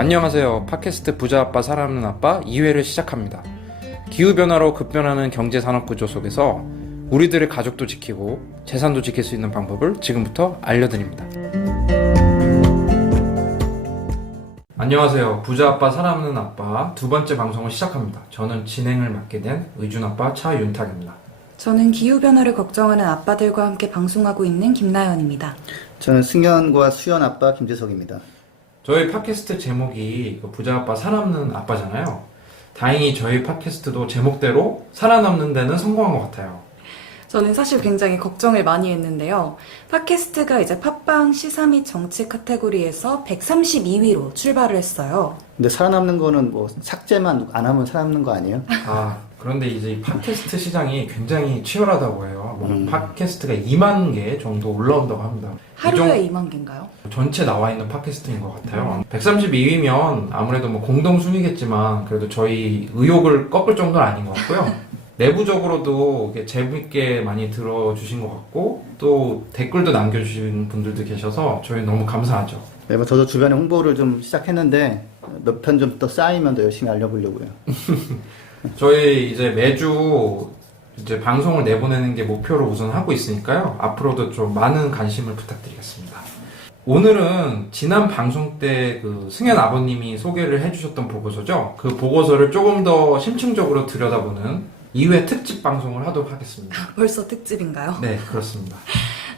안녕하세요. 팟캐스트 부자아빠 살아남는 아빠 2회를 시작합니다. 기후변화로 급변하는 경제산업구조 속에서 우리들의 가족도 지키고 재산도 지킬 수 있는 방법을 지금부터 알려드립니다. 안녕하세요. 부자아빠 살아남는 아빠 두 번째 방송을 시작합니다. 저는 진행을 맡게 된 의준아빠 차윤탁입니다. 저는 기후변화를 걱정하는 아빠들과 함께 방송하고 있는 김나연입니다. 저는 승현과 수연 아빠 김재석입니다. 저희 팟캐스트 제목이 부자아빠 살아남는 아빠잖아요. 다행히 저희 팟캐스트도 제목대로 살아남는 데는 성공한 것 같아요. 저는 사실 굉장히 걱정을 많이 했는데요. 팟캐스트가 이제 팟빵 시사 및 정치 카테고리에서 132위로 출발을 했어요. 근데 살아남는 거는 뭐 삭제만 안 하면 살아남는 거 아니에요? 그런데 이제 이 팟캐스트 시장이 굉장히 치열하다고 해요. 팟캐스트가 2만 개 정도 올라온다고 합니다. 하루에 2만 개인가요? 전체 나와 있는 팟캐스트인 것 같아요. 132위면 아무래도 뭐 공동 순위겠지만 그래도 저희 의욕을 꺾을 정도는 아닌 것 같고요. 내부적으로도 재밌게 많이 들어주신 것 같고 또 댓글도 남겨주신 분들도 계셔서 저희 너무 감사하죠. 네, 뭐 저도 주변에 홍보를 좀 시작했는데 몇 편 좀 더 쌓이면 더 열심히 알려보려고요. 저희 이제 매주 이제 방송을 내보내는 게 목표로 우선 하고 있으니까요. 앞으로도 좀 많은 관심을 부탁드리겠습니다. 오늘은 지난 방송 때 그 승현 아버님이 소개를 해주셨던 보고서죠. 그 보고서를 조금 더 심층적으로 들여다보는 2회 특집 방송을 하도록 하겠습니다. 벌써 특집인가요? 네, 그렇습니다.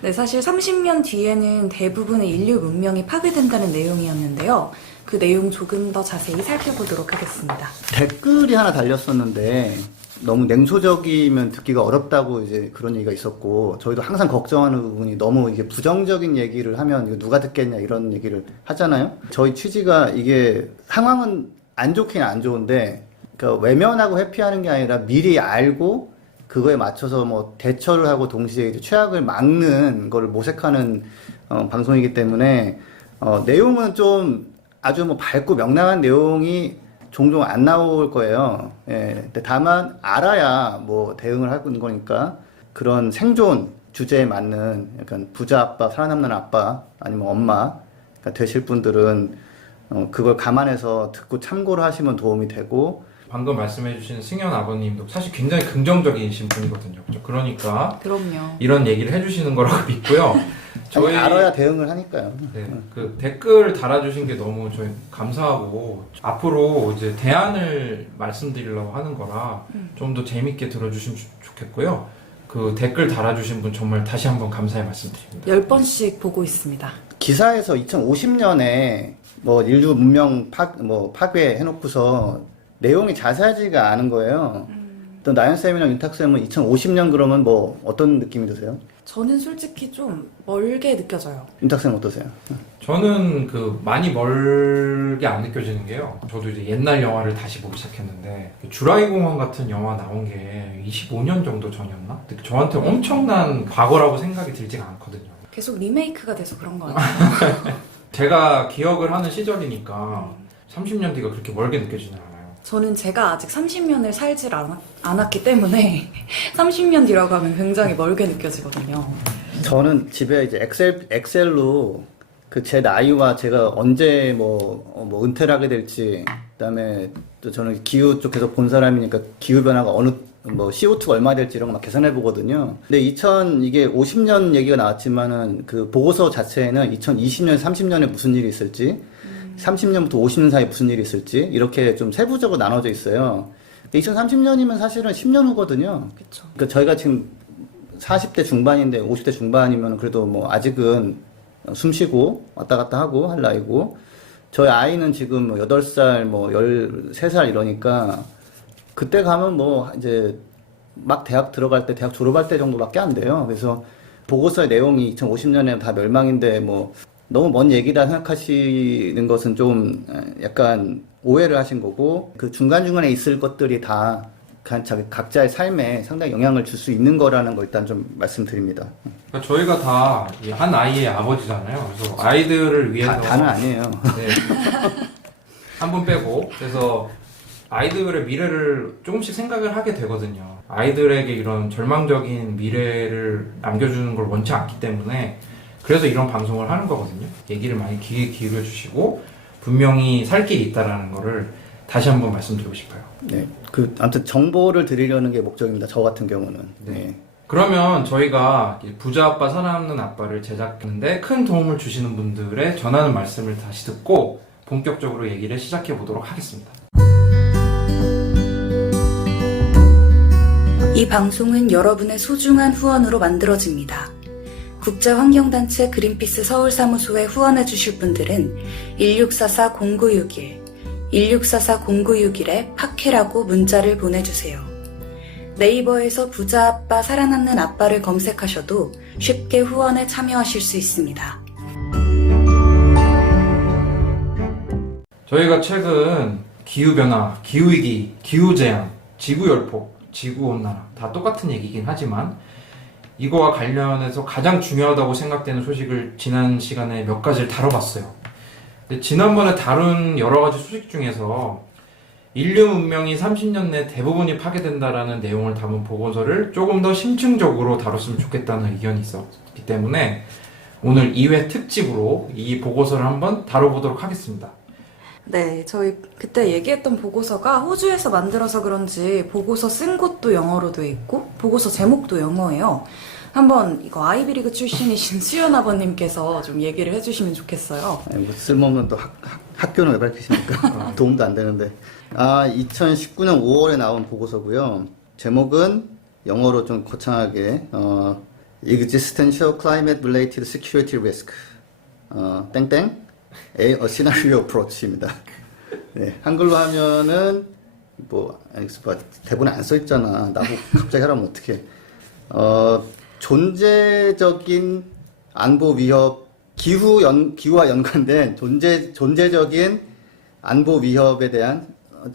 네, 사실 30년 뒤에는 대부분의 인류 문명이 파괴된다는 내용이었는데요. 그 내용 조금 더 자세히 살펴보도록 하겠습니다. 댓글이 하나 달렸었는데 너무 냉소적이면 듣기가 어렵다고 이제 그런 얘기가 있었고, 저희도 항상 걱정하는 부분이 너무 이게 부정적인 얘기를 하면 이거 누가 듣겠냐 이런 얘기를 하잖아요. 저희 취지가 이게 상황은 안 좋긴 안 좋은데 그러니까 외면하고 회피하는 게 아니라 미리 알고 그거에 맞춰서 뭐 대처를 하고 동시에 이제 최악을 막는 걸 모색하는 방송이기 때문에 내용은 좀 아주 뭐 밝고 명랑한 내용이 종종 안 나올 거예요. 예. 근데 다만 알아야 뭐 대응을 하는 거니까 그런 생존 주제에 맞는 약간 부자 아빠, 살아남는 아빠 아니면 엄마 되실 분들은 그걸 감안해서 듣고 참고를 하시면 도움이 되고, 방금 말씀해주신 승현 아버님도 사실 굉장히 긍정적이신 분이거든요. 그러니까 그럼요. 이런 얘기를 해주시는 거라고 믿고요. 저희 알아야 대응을 하니까요. 네, 그 댓글 달아주신 게 너무 저희 감사하고 앞으로 이제 대안을 말씀드리려고 하는 거라 좀 더 재밌게 들어주시면 좋겠고요. 그 댓글 달아주신 분 정말 다시 한번 감사의 말씀드립니다. 10번씩 보고 있습니다. 기사에서 2050년에 뭐 인류 문명 파괴 해놓고서 내용이 자세하지가 않은 거예요. 또 나연쌤이랑 윤탁쌤은 2050년 그러면 뭐 어떤 느낌이 드세요? 저는 솔직히 좀 멀게 느껴져요. 윤탁쌤 어떠세요? 저는 그 많이 멀게 안 느껴지는 게요. 저도 이제 옛날 영화를 다시 보기 시작했는데 주라기 공원 같은 영화 나온 게 25년 정도 전이었나? 근데 저한테 엄청난 과거라고 생각이 들지가 않거든요. 계속 리메이크가 돼서 그런 거 같아요. 제가 기억을 하는 시절이니까 30년 뒤가 그렇게 멀게 느껴지진 않아요. 저는 제가 아직 30년을 살질 않았기 때문에 30년 뒤라고 하면 굉장히 멀게 느껴지거든요. 저는 집에 이제 엑셀로 그 제 나이와 제가 언제 뭐 은퇴를 하게 될지, 그다음에 또 저는 기후 쪽에서 본 사람이니까 기후 변화가 어느 뭐 CO2가 얼마 될지 이런 거 막 계산해 보거든요. 근데 이게 50년 얘기가 나왔지만은 그 보고서 자체에는 2020년, 30년에 무슨 일이 있을지, 30년부터 50년 사이에 무슨 일이 있을지 이렇게 좀 세부적으로 나눠져 있어요. 2030년이면 사실은 10년 후거든요. 그쵸. 그러니까 저희가 지금 40대 중반인데 50대 중반이면 그래도 뭐 아직은 숨 쉬고 왔다 갔다 하고 할 나이고, 저희 아이는 지금 뭐 8살, 뭐 13살 이러니까 그때 가면 뭐 이제 막 대학 들어갈 때, 대학 졸업할 때 정도밖에 안 돼요. 그래서 보고서의 내용이 2050년에 다 멸망인데 뭐 너무 먼 얘기다 생각하시는 것은 좀 약간 오해를 하신 거고, 그 중간중간에 있을 것들이 다 각자의 삶에 상당히 영향을 줄 수 있는 거라는 거 일단 좀 말씀드립니다. 그러니까 저희가 다 한 아이의 아버지잖아요. 그래서 아이들을 위해서 다는 아니에요. 네, 한 분 빼고, 그래서 아이들의 미래를 조금씩 생각을 하게 되거든요. 아이들에게 이런 절망적인 미래를 남겨주는 걸 원치 않기 때문에 그래서 이런 방송을 하는 거거든요. 얘기를 많이 귀에 기울여 주시고 분명히 살 길이 있다라는 거를 다시 한번 말씀드리고 싶어요. 네. 아무튼 정보를 드리려는 게 목적입니다. 저 같은 경우는. 네. 그러면 저희가 부자 아빠 살아남는 아빠를 제작하는데 큰 도움을 주시는 분들의 전하는 말씀을 다시 듣고 본격적으로 얘기를 시작해 보도록 하겠습니다. 이 방송은 여러분의 소중한 후원으로 만들어집니다. 국제환경단체 그린피스 서울사무소에 후원해주실 분들은 1644-0961, 1644-0961에 팟캐라고 문자를 보내주세요. 네이버에서 부자 아빠 살아남는 아빠를 검색하셔도 쉽게 후원에 참여하실 수 있습니다. 저희가 최근 기후변화, 기후위기, 기후재앙, 지구열폭, 지구온난화 다 똑같은 얘기긴 하지만 이거와 관련해서 가장 중요하다고 생각되는 소식을 지난 시간에 몇 가지를 다뤄봤어요. 근데 지난번에 다룬 여러 가지 소식 중에서 인류 문명이 30년 내 대부분이 파괴된다라는 내용을 담은 보고서를 조금 더 심층적으로 다뤘으면 좋겠다는 의견이 있었기 때문에 오늘 2회 특집으로 이 보고서를 한번 다뤄보도록 하겠습니다. 네, 저희 그때 얘기했던 보고서가 호주에서 만들어서 그런지 보고서 쓴 곳도 영어로 돼 있고 보고서 제목도 영어예요. 한번 이거 아이비리그 출신이신 수연 아버님께서 좀 얘기를 해주시면 좋겠어요. 뭐 쓸모없는 또 학교는 왜 밝히십니까? 도움도 안 되는데. 2019년 5월에 나온 보고서고요. 제목은 영어로 좀 거창하게 Existential Climate Related Security Risk 땡땡 A Scenario Approach입니다. 네, 한글로 하면은 대본에 안 써 있잖아. 나보고 갑자기 하라면 어떡해. 존재적인 안보 위협, 기후와 연관된 존재적인 안보 위협에 대한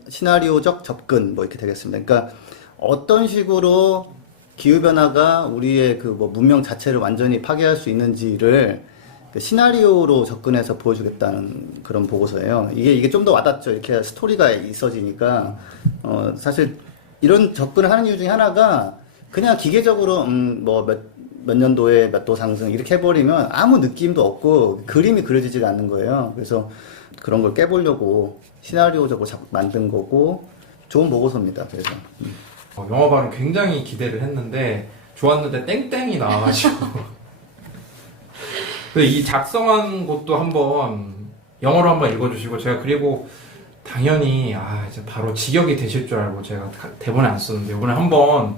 시나리오적 접근 이렇게 되겠습니다. 그러니까 어떤 식으로 기후변화가 우리의 문명 자체를 완전히 파괴할 수 있는지를 시나리오로 접근해서 보여주겠다는 그런 보고서예요. 이게 좀 더 와닿죠. 이렇게 스토리가 있어지니까 사실 이런 접근을 하는 이유 중에 하나가 그냥 기계적으로 몇 년도에 몇 도 상승 이렇게 해버리면 아무 느낌도 없고 그림이 그려지지가 않는 거예요. 그래서 그런 걸 깨보려고 시나리오적으로 만든 거고 좋은 보고서입니다. 그래서 영어 발음 굉장히 기대를 했는데 좋았는데 땡땡이 나와가지고 이 작성한 것도 한번 영어로 한번 읽어주시고 제가 그리고 당연히 이제 바로 직역이 되실 줄 알고 제가 대본에 안 썼는데 이번에 한번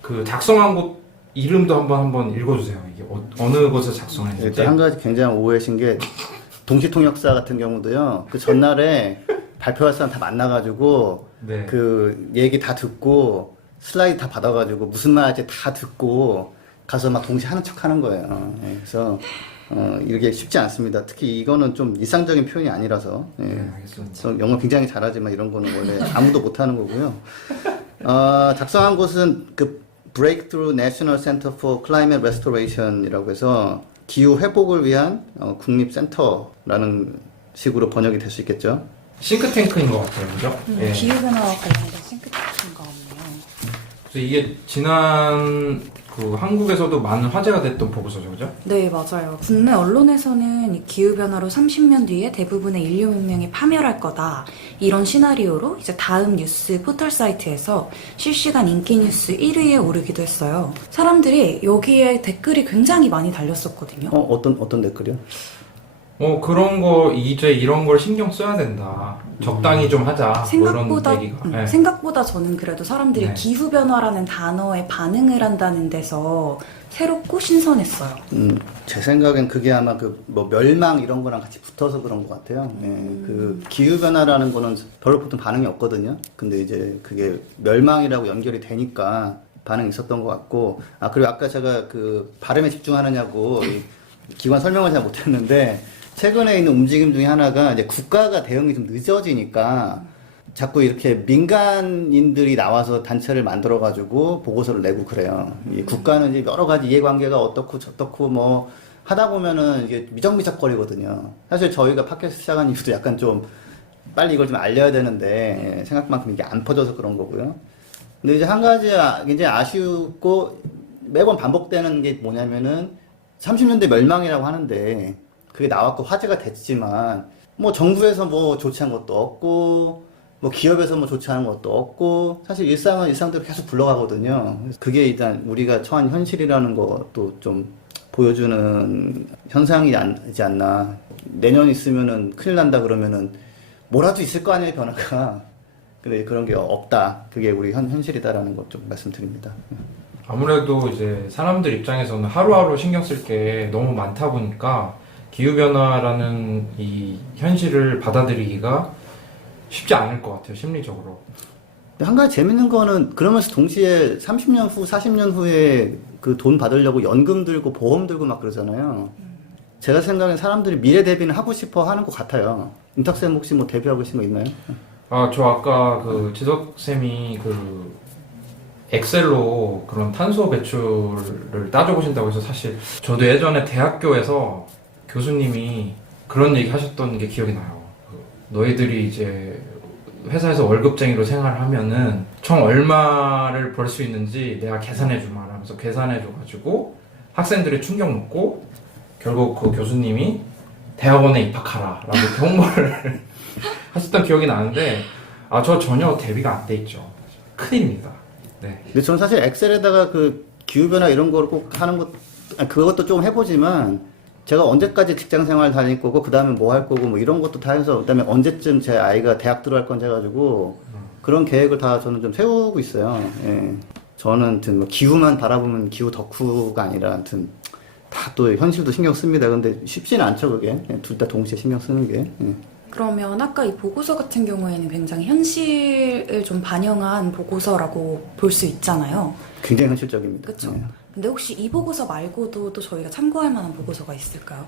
그 작성한 곳 이름도 한번 읽어주세요. 이게 어느 곳에서 작성했는지. 일단 한 가지 굉장히 오해하신 게 동시통역사 같은 경우도요. 그 전날에 발표할 사람 다 만나가지고 네. 그 얘기 다 듣고 슬라이드 다 받아가지고 무슨 말인지 다 듣고 가서 막 동시에 하는 척하는 거예요. 네, 그래서 이게 쉽지 않습니다. 특히 이거는 좀 일상적인 표현이 아니라서. 네, 알겠습니다. 그래서 영어 굉장히 잘하지만 이런 거는 원래 아무도 못하는 거고요. 작성한 곳은 그 Breakthrough National Center for Climate Restoration이라고 해서 기후 회복을 위한 국립센터라는 식으로 번역이 될 수 있겠죠. 싱크탱크인 것 같아요, 그죠? 예. 기후변화와 관련된 싱크탱크인가 없네요. 그래서 이게 지난 한국에서도 많은 화제가 됐던 보고서죠, 그죠? 네, 맞아요. 국내 언론에서는 이 기후변화로 30년 뒤에 대부분의 인류 문명이 파멸할 거다. 이런 시나리오로 이제 다음 뉴스 포털 사이트에서 실시간 인기 뉴스 1위에 오르기도 했어요. 사람들이 여기에 댓글이 굉장히 많이 달렸었거든요. 어떤 댓글이요? 그런 거, 이제 이런 걸 신경 써야 된다. 적당히 좀 하자. 생각보다, 이런 얘기가. 네. 생각보다 저는 그래도 사람들이 네. 기후변화라는 단어에 반응을 한다는 데서 새롭고 신선했어요. 제 생각엔 그게 아마 멸망 이런 거랑 같이 붙어서 그런 것 같아요. 그 기후변화라는 거는 별로 보통 반응이 없거든요. 근데 이제 그게 멸망이라고 연결이 되니까 반응이 있었던 것 같고, 그리고 아까 제가 발음에 집중하느냐고 기관 설명을 잘 못했는데, 최근에 있는 움직임 중에 하나가 이제 국가가 대응이 좀 늦어지니까 자꾸 이렇게 민간인들이 나와서 단체를 만들어가지고 보고서를 내고 그래요. 이 국가는 이제 여러 가지 이해관계가 어떻고 저떻고 하다 보면은 이게 미적미적거리거든요. 사실 저희가 팟캐스트 시작한 이유도 약간 좀 빨리 이걸 좀 알려야 되는데 생각만큼 이게 안 퍼져서 그런 거고요. 근데 이제 한 가지 굉장히 아쉽고 매번 반복되는 게 뭐냐면은 30년대 멸망이라고 하는데 그게 나왔고 화제가 됐지만 뭐 정부에서 뭐 조치한 것도 없고 뭐 기업에서 뭐 조치하는 것도 없고 사실 일상은 일상대로 계속 굴러가거든요. 그게 일단 우리가 처한 현실이라는 것도 좀 보여주는 현상이지 않나. 내년 있으면은 큰일 난다 그러면은 뭐라도 있을 거 아니에요, 변화가. 근데 그런 게 없다. 그게 우리 현실이다라는 것 좀 말씀드립니다. 아무래도 이제 사람들 입장에서는 하루하루 신경 쓸 게 너무 많다 보니까 기후변화라는 이 현실을 받아들이기가 쉽지 않을 것 같아요, 심리적으로. 근데 한 가지 재밌는 거는 그러면서 동시에 30년 후, 40년 후에 그 돈 받으려고 연금 들고 보험 들고 막 그러잖아요. 제가 생각엔 사람들이 미래 대비는 하고 싶어 하는 것 같아요. 인탁쌤 혹시 뭐 대비하고 계신 거 있나요? 저 아까 그 지석쌤이 그 엑셀로 그런 탄소 배출을 따져보신다고 해서 사실 저도 예전에 대학교에서 교수님이 그런 얘기 하셨던 게 기억이 나요. 너희들이 이제 회사에서 월급쟁이로 생활을 하면은 총 얼마를 벌 수 있는지 내가 계산해 주마 하면서 계산해 줘가지고 학생들이 충격 먹고 결국 그 교수님이 대학원에 입학하라 라고 홍보를 하셨던 기억이 나는데 저 전혀 대비가 안 돼 있죠. 큰일입니다. 네. 근데 저는 사실 엑셀에다가 그 기후변화 이런 거를 꼭 하는 것, 그것도 좀 해보지만 제가 언제까지 직장 생활 다닐 거고 그 다음에 뭐 할 거고 뭐 이런 것도 다 해서 그 다음에 언제쯤 제 아이가 대학 들어갈 건지 해가지고 그런 계획을 다 저는 좀 세우고 있어요. 예. 저는 아무튼 뭐 기후만 바라보면 기후 덕후가 아니라 아무튼 다 또 현실도 신경 씁니다. 근데 쉽지는 않죠, 그게. 둘 다 동시에 신경 쓰는 게. 예. 그러면 아까 이 보고서 같은 경우에는 굉장히 현실을 좀 반영한 보고서라고 볼 수 있잖아요. 굉장히 현실적입니다. 그렇죠. 예. 근데 혹시 이 보고서 말고도 또 저희가 참고할 만한 보고서가 있을까요?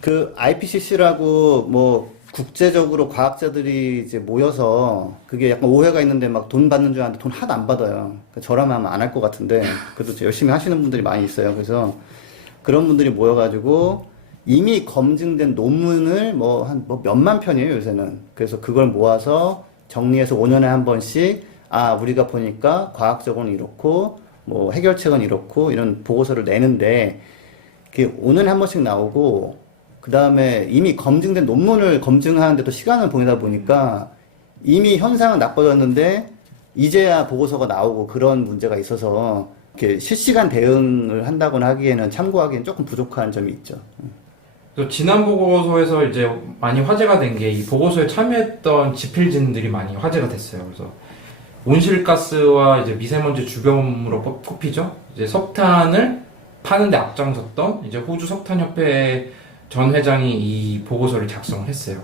그 IPCC라고 뭐 국제적으로 과학자들이 이제 모여서 그게 약간 오해가 있는데 막 돈 받는 줄 아는데 돈 하나도 안 받아요. 그러니까 저라면 아마 안 할 것 같은데 그래도 열심히 하시는 분들이 많이 있어요. 그래서 그런 분들이 모여가지고 이미 검증된 논문을 뭐 몇만 편이에요, 요새는. 그래서 그걸 모아서 정리해서 5년에 한 번씩 우리가 보니까 과학적으로는 이렇고 뭐 해결책은 이렇고 이런 보고서를 내는데 그게 5년에 한 번씩 나오고 그 다음에 이미 검증된 논문을 검증하는데도 시간을 보내다 보니까 이미 현상은 나빠졌는데 이제야 보고서가 나오고 그런 문제가 있어서 이렇게 실시간 대응을 한다거나 하기에는 참고하기엔 조금 부족한 점이 있죠. 또 지난 보고서에서 이제 많이 화제가 된 게 이 보고서에 참여했던 지필진들이 많이 화제가 됐어요. 그래서 온실가스와 이제 미세먼지 주범으로 꼽히죠. 이제 석탄을 파는데 앞장섰던 이제 호주 석탄협회 전 회장이 이 보고서를 작성을 했어요.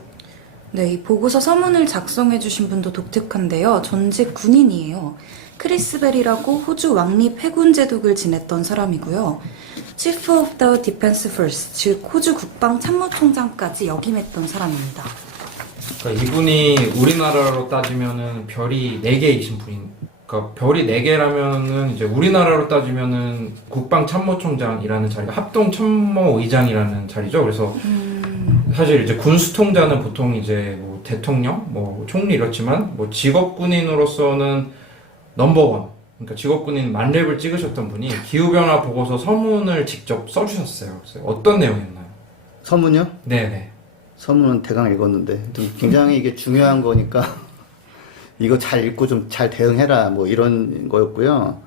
네, 이 보고서 서문을 작성해주신 분도 독특한데요. 전직 군인이에요. 크리스 벨이라고 호주 왕립 해군 제독을 지냈던 사람이고요. Chief of the Defense Force, 즉 호주 국방 참모총장까지 역임했던 사람입니다. 그러니까 이분이 우리나라로 따지면은 별이 4개이신 분인. 그러니까 별이 4개라면은 이제 우리나라로 따지면은 국방 참모총장이라는 자리가 합동 참모의장이라는 자리죠. 그래서 사실 이제 군수통자는 보통 이제 뭐 대통령, 뭐 총리 이렇지만 뭐 직업 군인으로서는 넘버원. 그러니까 직업 군인 만렙을 찍으셨던 분이 기후변화 보고서 서문을 직접 써주셨어요. 그래서 어떤 내용이었나요? 서문요? 네네. 서문은 대강 읽었는데 좀 굉장히 이게 중요한 거니까 이거 잘 읽고 좀 잘 대응해라 뭐 이런 거였고요.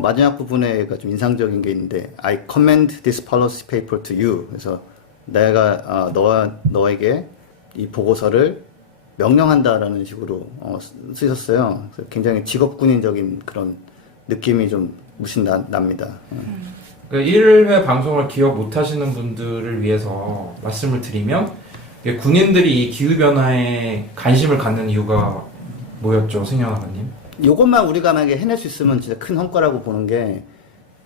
마지막 부분에가 좀 인상적인 게 있는데 I commend this policy paper to you. 그래서 내가 너에게 이 보고서를 명령한다라는 식으로 쓰셨어요. 그래서 굉장히 직업군인적인 그런 느낌이 좀 무신 납니다. 그 1회 방송을 기억 못 하시는 분들을 위해서 말씀을 드리면 군인들이 이 기후변화에 관심을 갖는 이유가 뭐였죠, 승현 아버님? 이것만 우리가 만약에 해낼 수 있으면 진짜 큰 성과라고 보는 게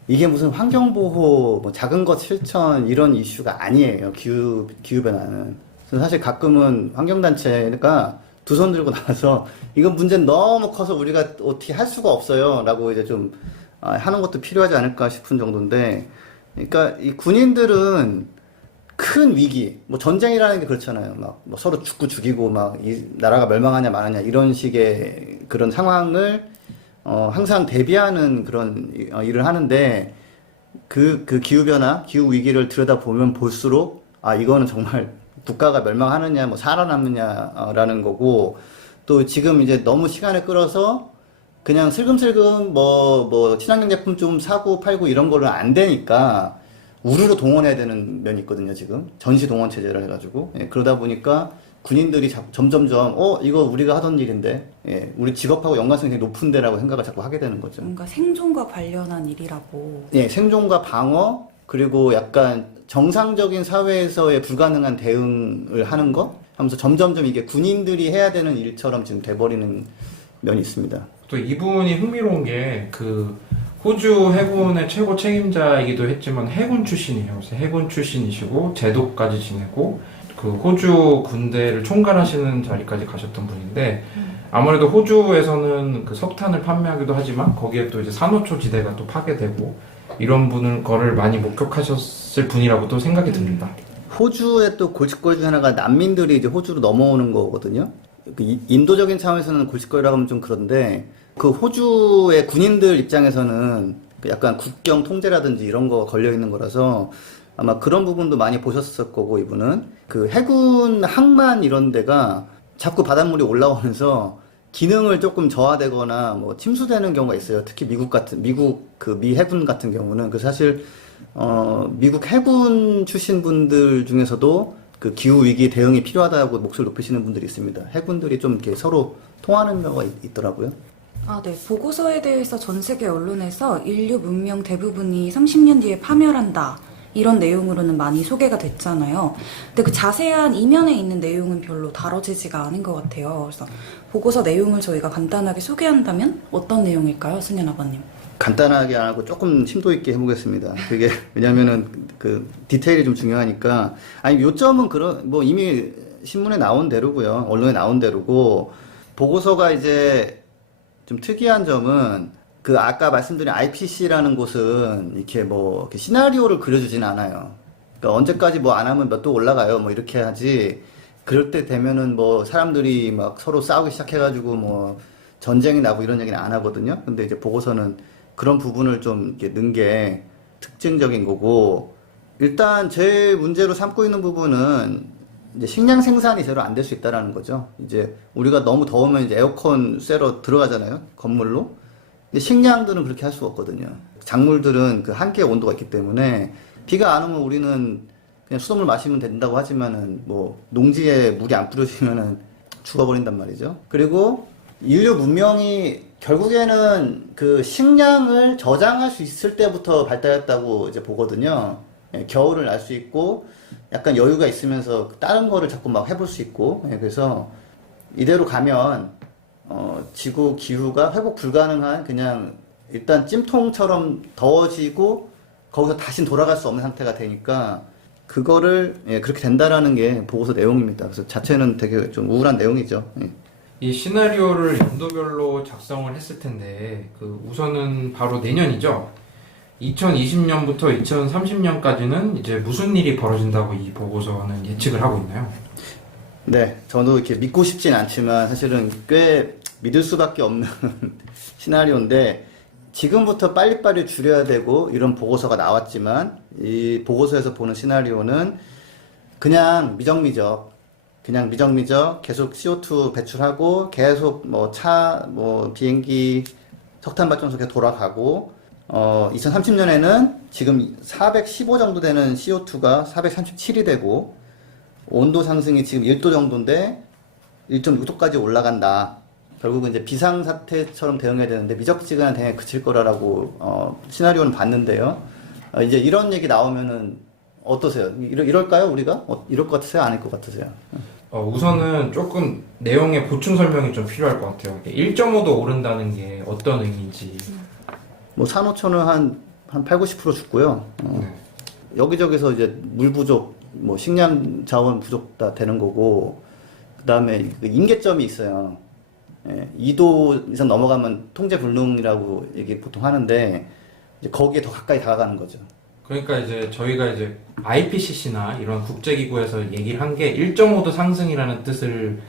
이게 무슨 환경보호, 뭐 작은 것 실천 이런 이슈가 아니에요. 기후변화는. 사실 가끔은 환경단체가 두 손 들고 나와서 이건 문제는 너무 커서 우리가 어떻게 할 수가 없어요. 라고 이제 좀 하는 것도 필요하지 않을까 싶은 정도인데, 그러니까 이 군인들은 큰 위기, 뭐 전쟁이라는 게 그렇잖아요. 막 뭐 서로 죽고 죽이고 막 이 나라가 멸망하냐 마느냐 이런 식의 그런 상황을 항상 대비하는 그런 일을 그 기후변화, 기후위기를 들여다보면 볼수록 이거는 정말 국가가 멸망하느냐, 뭐 살아남느냐라는 거고, 또 지금 이제 너무 시간을 끌어서 그냥 슬금슬금 뭐 친환경 제품 좀 사고 팔고 이런 거는 안 되니까 우르르 동원해야 되는 면이 있거든요, 지금. 전시 동원 체제를 해가지고. 예, 그러다 보니까 군인들이 점점점, 이거 우리가 하던 일인데, 예, 우리 직업하고 연관성이 되게 높은데라고 생각을 자꾸 하게 되는 거죠. 뭔가 생존과 관련한 일이라고. 예, 생존과 방어, 그리고 약간 정상적인 사회에서의 불가능한 대응을 하는 거? 하면서 점점점 이게 군인들이 해야 되는 일처럼 지금 돼버리는 면이 있습니다. 또 이분이 흥미로운 게 그 호주 해군의 최고 책임자이기도 했지만 해군 출신이에요. 그래서 해군 출신이시고 제도까지 지내고 그 호주 군대를 총괄하시는 자리까지 가셨던 분인데 아무래도 호주에서는 그 석탄을 판매하기도 하지만 거기에 또 이제 산호초 지대가 또 파괴되고 이런 거를 많이 목격하셨을 분이라고도 생각이 듭니다. 호주의 또 골칫거리 중 하나가 난민들이 이제 호주로 넘어오는 거거든요. 그 인도적인 차원에서는 골칫거리라고 하면 좀 그런데 그 호주의 군인들 입장에서는 그 약간 국경 통제라든지 이런 거 걸려 있는 거라서 아마 그런 부분도 많이 보셨을 거고 이분은 그 해군 항만 이런 데가 자꾸 바닷물이 올라오면서 기능을 조금 저하되거나 뭐 침수되는 경우가 있어요. 특히 미국 그 미 해군 같은 경우는 그 사실 미국 해군 출신 분들 중에서도 그 기후 위기 대응이 필요하다고 목소리 높이시는 분들이 있습니다. 해군들이 좀 이렇게 서로 통하는 경우가 있더라고요. 네. 보고서에 대해서 전 세계 언론에서 인류 문명 대부분이 30년 뒤에 파멸한다. 이런 내용으로는 많이 소개가 됐잖아요. 근데 그 자세한 이면에 있는 내용은 별로 다뤄지지가 않은 것 같아요. 그래서 보고서 내용을 저희가 간단하게 소개한다면 어떤 내용일까요, 승현 아버님? 간단하게 안 하고 조금 심도 있게 해보겠습니다. 그게 왜냐면은 그 디테일이 좀 중요하니까. 아니 요점은 뭐 이미 신문에 나온 대로고요, 언론에 나온 대로고 보고서가 이제 좀 특이한 점은 그 아까 말씀드린 IPC라는 곳은 이렇게 뭐 이렇게 시나리오를 그려주진 않아요. 그러니까 언제까지 뭐 안 하면 몇 도 올라가요, 뭐 이렇게 하지. 그럴 때 되면은 뭐 사람들이 막 서로 싸우기 시작해가지고 뭐 전쟁이 나고 이런 얘기는 안 하거든요. 근데 이제 보고서는 그런 부분을 좀 이렇게 넣은 게 특징적인 거고, 일단 제일 문제로 삼고 있는 부분은 이제 식량 생산이 제대로 안 될 수 있다라는 거죠. 이제 우리가 너무 더우면 이제 에어컨 쐬러 들어가잖아요, 건물로. 근데 식량들은 그렇게 할 수가 없거든요. 작물들은 그 한계의 온도가 있기 때문에 비가 안 오면 우리는 그냥 수돗물 마시면 된다고 하지만은 뭐 농지에 물이 안 뿌려지면은 죽어버린단 말이죠. 그리고 인류 문명이 결국에는 그 식량을 저장할 수 있을 때부터 발달했다고 이제 보거든요. 예, 겨울을 날 수 있고 약간 여유가 있으면서 다른 거를 자꾸 막 해볼 수 있고. 예, 그래서 이대로 가면 지구 기후가 회복 불가능한 그냥 일단 찜통처럼 더워지고 거기서 다시 돌아갈 수 없는 상태가 되니까 그거를 그렇게 된다라는 게 보고서 내용입니다. 그래서 자체는 되게 좀 우울한 내용이죠. 예. 이 시나리오를 연도별로 작성을 했을 텐데 그 우선은 바로 내년이죠. 2020년부터 2030년까지는 이제 무슨 일이 벌어진다고 이 보고서는 예측을 하고 있나요? 네, 저도 이렇게 믿고 싶진 않지만 사실은 꽤 믿을 수밖에 없는 시나리오인데 지금부터 빨리빨리 줄여야 되고 이런 보고서가 나왔지만 이 보고서에서 보는 시나리오는 그냥 미적미적 계속 CO2 배출하고 계속 뭐 차, 뭐 비행기, 석탄 발전소 계속 돌아가고 2030년에는 지금 415 정도 되는 CO2가 437이 되고 온도 상승이 지금 1도 정도인데 1.6도까지 올라간다. 결국은 이제 비상사태처럼 대응해야 되는데 미적지근한 대응에 그칠 거라고 시나리오는 봤는데요. 이제 이런 얘기 나오면은 어떠세요? 이럴까요, 우리가? 이럴 것 같으세요? 아닐 것 같으세요? 우선은 조금 내용의 보충 설명이 좀 필요할 것 같아요. 1.5도 오른다는 게 어떤 의미인지. 뭐 산호초는 한 8, 90% 죽고요. 네. 여기저기서 이제 물 부족, 뭐 식량 자원 부족 다 되는 거고, 그 다음에 임계점이 있어요. 2도 이상 넘어가면 통제 불능이라고 얘기 보통 하는데 이제 거기에 더 가까이 다가가는 거죠. 그러니까 이제 저희가 이제 IPCC나 이런 국제기구에서 얘기를 한 게 1.5도 상승이라는 뜻을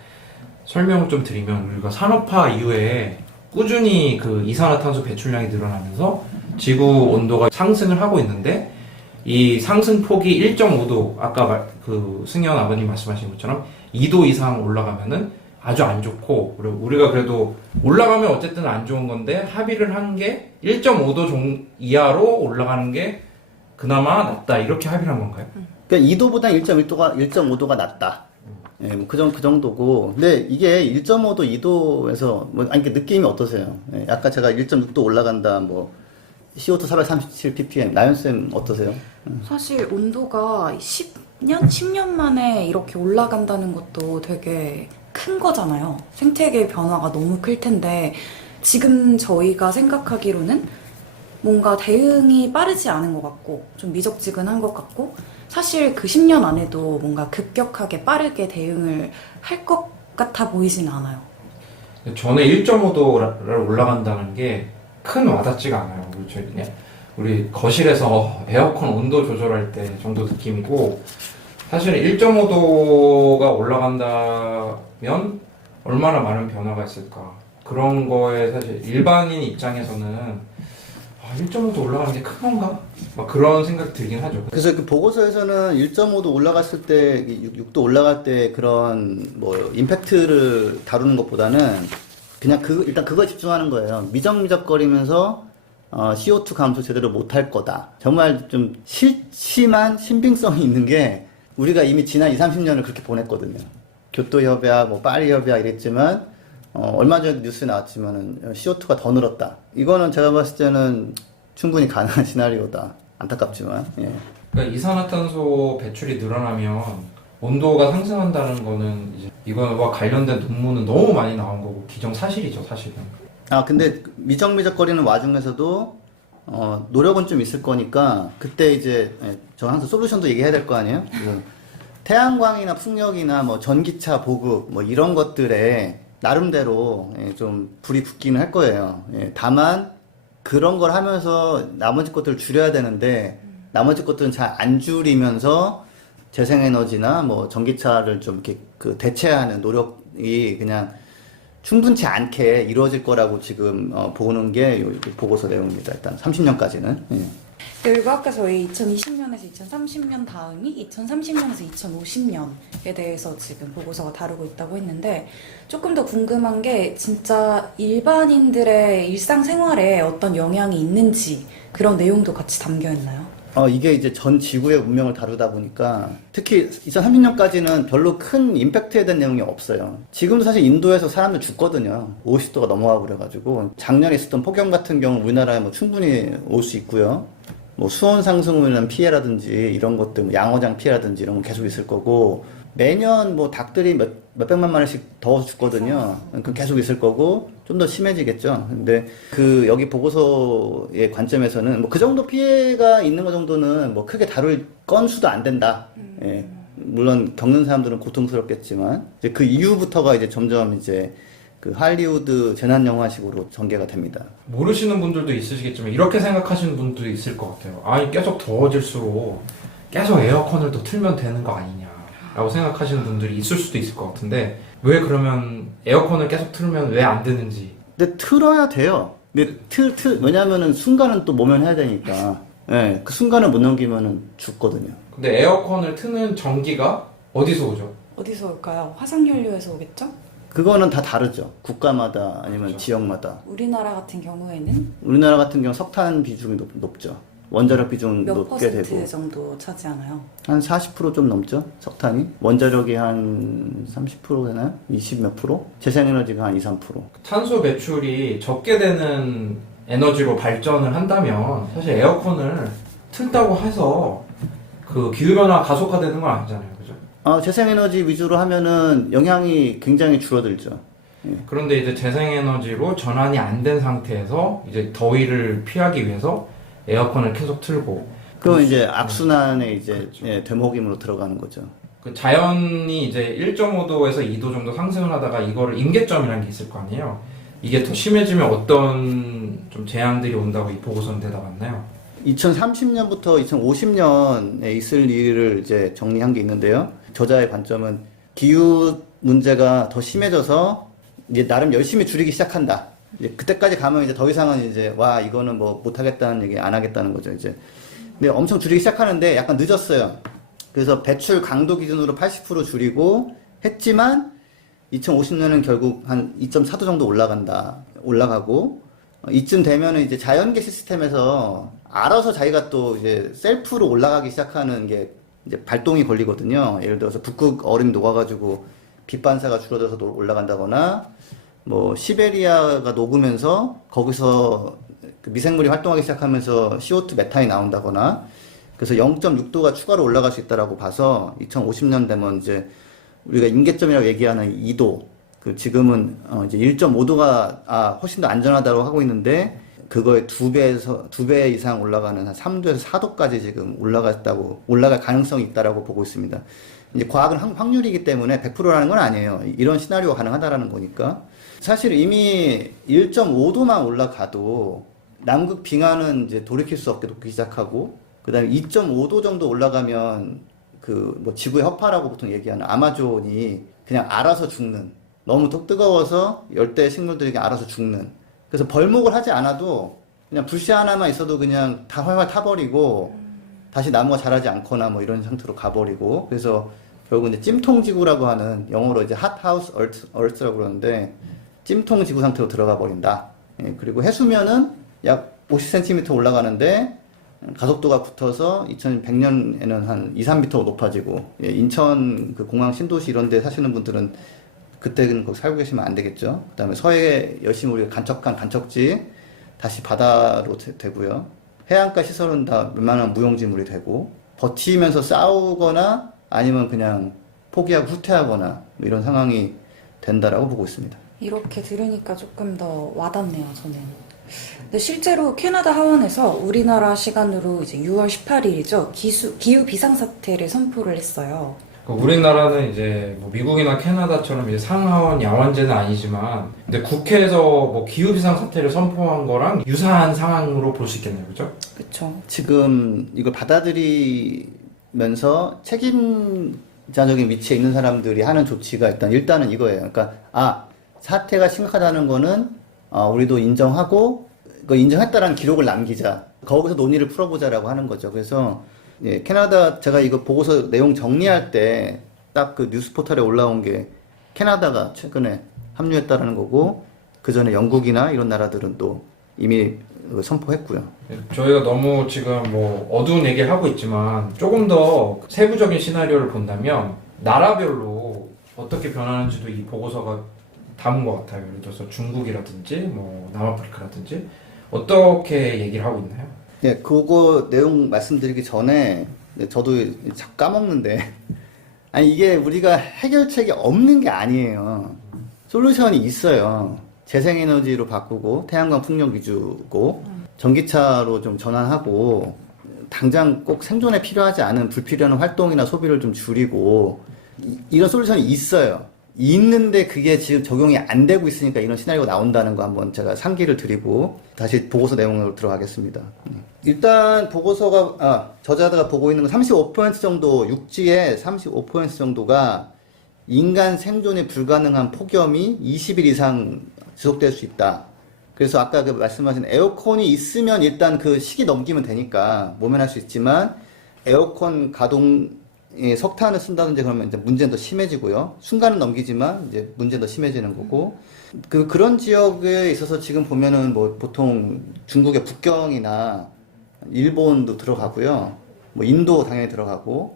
설명을 좀 드리면 우리가 산업화 이후에 꾸준히 그 이산화탄소 배출량이 늘어나면서 지구 온도가 상승을 하고 있는데 이 상승폭이 1.5도, 아까 승현 아버님 말씀하신 것처럼 2도 이상 올라가면은 아주 안 좋고, 그리고 우리가 그래도 올라가면 어쨌든 안 좋은 건데 합의를 한 게 1.5도 이하로 올라가는 게 그나마 낫다, 이렇게 합의를 한 건가요? 그러니까 2도보다 1.5도가 낫다. 예, 뭐 그 정도고. 근데 이게 1.5도, 2도에서 아니 느낌이 어떠세요? 예, 아까 제가 1.6도 올라간다, 뭐 CO2 437 ppm. 나연쌤 어떠세요? 사실 온도가 10년 만에 이렇게 올라간다는 것도 되게 큰 거잖아요. 생태계 변화가 너무 클 텐데 지금 저희가 생각하기로는 뭔가 대응이 빠르지 않은 것 같고 좀 미적지근한 것 같고 사실 그 10년 안에도 뭔가 급격하게 빠르게 대응을 할 것 같아 보이진 않아요. 전에 1.5도를 올라간다는 게 큰 와닿지가 않아요. 우리 거실에서 에어컨 온도 조절할 때 정도 느낌이고, 사실 1.5도가 올라간다면 얼마나 많은 변화가 있을까. 그런 거에 사실 일반인 입장에서는 1.5도 올라가는 게 큰 건가? 막 그런 생각이 들긴 하죠. 그래서 그 보고서에서는 1.5도 올라갔을 때, 6도 올라갈 때 그런 뭐 임팩트를 다루는 것보다는 그냥 일단 그거에 집중하는 거예요. 미적미적거리면서 CO2 감소 제대로 못할 거다. 정말 좀 심한 신빙성이 있는 게 우리가 이미 지난 20, 30년을 그렇게 보냈거든요. 교토협약, 뭐 파리협약 이랬지만 얼마 전에 뉴스에 나왔지만은 CO2가 더 늘었다. 이거는 제가 봤을 때는 충분히 가능한 시나리오다. 안타깝지만. 예. 그러니까 이산화탄소 배출이 늘어나면 온도가 상승한다는 거는 이제 이거와 관련된 논문은 너무 많이 나온 거고 기정사실이죠, 사실은. 근데 미적미적거리는 와중에서도 노력은 좀 있을 거니까 그때 이제 저 항상 솔루션도 얘기해야 될 거 아니에요? 태양광이나 풍력이나 뭐 전기차 보급 뭐 이런 것들에 나름대로 좀 불이 붙기는 할 거예요. 다만 그런 걸 하면서 나머지 것들을 줄여야 되는데 나머지 것들은 잘 안 줄이면서 재생에너지나 뭐 전기차를 좀 이렇게 대체하는 노력이 그냥 충분치 않게 이루어질 거라고 지금 보는 게 이 보고서 내용입니다. 일단 30년까지는. 예. 그리고 아까 저희 2020년에서 2030년 다음이 2030년에서 2050년에 대해서 지금 보고서가 다루고 있다고 했는데 조금 더 궁금한 게 진짜 일반인들의 일상생활에 어떤 영향이 있는지 그런 내용도 같이 담겨 있나요? 이게 이제 전 지구의 운명을 다루다 보니까 특히 2030년까지는 별로 큰 임팩트에 대한 내용이 없어요. 지금도 사실 인도에서 사람들 죽거든요. 50도가 넘어가고 그래가지고 작년에 있었던 폭염 같은 경우 우리나라에 뭐 충분히 올 수 있고요. 뭐 수온 상승으로 인한 피해라든지 이런 것들, 뭐 양어장 피해라든지 이런 건 계속 있을 거고 매년 뭐 닭들이 몇백만 마리씩 더 죽거든요. 그 계속 있을 거고 좀 더 심해지겠죠. 근데 여기 보고서의 관점에서는 뭐 그 정도 피해가 있는 것 정도는 뭐 크게 다룰 건수도 안 된다. 예. 물론 겪는 사람들은 고통스럽겠지만 이제 그 이후부터가 이제 점점 이제 그 할리우드 재난 영화식으로 전개가 됩니다. 모르시는 분들도 있으시겠지만 이렇게 생각하시는 분도 있을 것 같아요. 아니 계속 더워질수록 계속 에어컨을 더 틀면 되는 거 아니냐라고 생각하시는 분들이 있을 수도 있을 것 같은데 왜 그러면 에어컨을 계속 틀면 왜 안 되는지. 근데 틀어야 돼요. 근데 왜냐면은 순간은 또 모면해야 되니까. 예, 그 순간을 못 넘기면은 죽거든요. 근데 에어컨을 트는 전기가 어디서 오죠? 어디서 올까요? 화석연료에서 오겠죠? 그거는 다 다르죠. 국가마다 아니면 그렇죠. 지역마다. 우리나라 같은 경우에는 우리나라 같은 경우 석탄 비중이 높죠. 원자력 비중 몇 높게 퍼센트 되고 정도 차지하나요? 한 40% 좀 넘죠. 석탄이. 원자력이 한 30% 되나요? 20 몇 프로? 재생에너지가 한 2, 3%. 탄소 배출이 적게 되는 에너지로 발전을 한다면 사실 에어컨을 틀다고 해서 그 기후변화 가속화되는 건 아니잖아요. 그죠? 재생에너지 위주로 하면은 영향이 굉장히 줄어들죠. 그런데 이제 재생에너지로 전환이 안 된 상태에서 이제 더위를 피하기 위해서 에어컨을 계속 틀고. 그럼 이제 악순환에 이제 그렇죠. 예, 되먹임으로 들어가는 거죠. 그 자연이 이제 1.5도에서 2도 정도 상승을 하다가 이거를 임계점이라는 게 있을 거 아니에요. 이게 더 심해지면 어떤 좀 재앙들이 온다고 이 보고서는 대답했나요? 2030년부터 2050년에 있을 일을 이제 정리한 게 있는데요. 저자의 관점은 기후 문제가 더 심해져서 이제 나름 열심히 줄이기 시작한다. 이제 그때까지 가면 이제 더 이상은 이제 이거는 뭐 못하겠다는 얘기 안 하겠다는 거죠. 이제 근데 엄청 줄이기 시작하는데 약간 늦었어요. 그래서 배출 강도 기준으로 80% 줄이고 했지만 2050년은 결국 한 2.4도 정도 올라가고 이쯤 되면은 이제 자연계 시스템에서 알아서 자기가 또 이제 셀프로 올라가기 시작하는 게 이제 발동이 걸리거든요. 예를 들어서 북극 얼음이 녹아가지고 빛 반사가 줄어들어서 올라간다거나 뭐 시베리아가 녹으면서 거기서 그 미생물이 활동하기 시작하면서 CO2 메탄이 나온다거나 그래서 0.6도가 추가로 올라갈 수 있다라고 봐서 2050년 되면 이제 우리가 임계점이라고 얘기하는 2도 그 지금은 이제 1.5도가 훨씬 더 안전하다고 하고 있는데 그거의 두 배 이상 올라가는 한 3도에서 4도까지 지금 올라갈 가능성이 있다라고 보고 있습니다. 이제 과학은 확률이기 때문에 100%라는 건 아니에요. 이런 시나리오가 가능하다라는 거니까. 사실 이미 1.5도만 올라가도 남극 빙하는 이제 돌이킬 수 없게 녹기 시작하고, 그 다음에 2.5도 정도 올라가면 그 뭐 지구의 허파라고 보통 얘기하는 아마존이 그냥 알아서 죽는, 너무 뜨거워서 열대 식물들이 그냥 알아서 죽는. 그래서 벌목을 하지 않아도 그냥 불씨 하나만 있어도 그냥 다 활활 타버리고 다시 나무가 자라지 않거나 뭐 이런 상태로 가버리고, 그래서 결국 이제 찜통지구라고 하는, 영어로 이제 핫하우스 얼스라고 그러는데 찜통 지구 상태로 들어가 버린다. 예, 그리고 해수면은 약 50cm 올라가는데 가속도가 붙어서 2100년에는 한 2, 3m 높아지고, 예, 인천 그 공항 신도시 이런 데 사시는 분들은 그때는 거기 살고 계시면 안 되겠죠. 그 다음에 서해 열심히 우리가 간척한 간척지 다시 바다로 되고요. 해안가 시설은 다 웬만한 무용지물이 되고, 버티면서 싸우거나 아니면 그냥 포기하고 후퇴하거나 뭐 이런 상황이 된다라고 보고 있습니다. 이렇게 들으니까 조금 더 와닿네요, 저는. 근데 실제로 캐나다 하원에서 우리나라 시간으로 이제 6월 18일이죠. 기후 비상사태를 선포를 했어요. 우리나라는 이제 뭐 미국이나 캐나다처럼 이제 상하원 야원제는 아니지만, 근데 국회에서 뭐 기후비상 사태를 선포한 거랑 유사한 상황으로 볼 수 있겠네요, 그죠? 그쵸. 지금 이걸 받아들이면서 책임자적인 위치에 있는 사람들이 하는 조치가 일단은 이거예요. 그러니까 사태가 심각하다는 거는 우리도 인정하고, 그 인정했다라는 기록을 남기자. 거기서 논의를 풀어보자라고 하는 거죠. 그래서 예, 캐나다, 제가 이거 보고서 내용 정리할 때 딱 그 뉴스 포털에 올라온 게 캐나다가 최근에 합류했다라는 거고, 그 전에 영국이나 이런 나라들은 또 이미 선포했고요. 저희가 너무 지금 뭐 어두운 얘기를 하고 있지만 조금 더 세부적인 시나리오를 본다면 나라별로 어떻게 변하는지도 이 보고서가 담은 것 같아요. 예를 들어서 중국이라든지 뭐 남아프리카라든지 어떻게 얘기를 하고 있나요? 네, 그거 내용 말씀드리기 전에 저도 자꾸 까먹는데, 아니 이게 우리가 해결책이 없는 게 아니에요. 솔루션이 있어요. 재생에너지로 바꾸고 태양광 풍력 위주고 전기차로 좀 전환하고, 당장 꼭 생존에 필요하지 않은 불필요한 활동이나 소비를 좀 줄이고, 이런 솔루션이 있어요. 있는데 그게 지금 적용이 안 되고 있으니까 이런 시나리오가 나온다는 거 한번 제가 상기를 드리고 다시 보고서 내용으로 들어가겠습니다. 일단 보고서가 저자가 보고 있는 건 35% 정도, 육지의 35% 정도가 인간 생존이 불가능한 폭염이 20일 이상 지속될 수 있다. 그래서 아까 그 말씀하신 에어컨이 있으면 일단 그 시기 넘기면 되니까 모면할 수 있지만, 에어컨 가동 석탄을 쓴다든지 그러면 이제 문제는 더 심해지고요. 순간은 넘기지만 이제 문제는 더 심해지는 거고, 그런 지역에 있어서 지금 보면은 뭐 보통 중국의 북경이나 일본도 들어가고요. 뭐 인도 당연히 들어가고,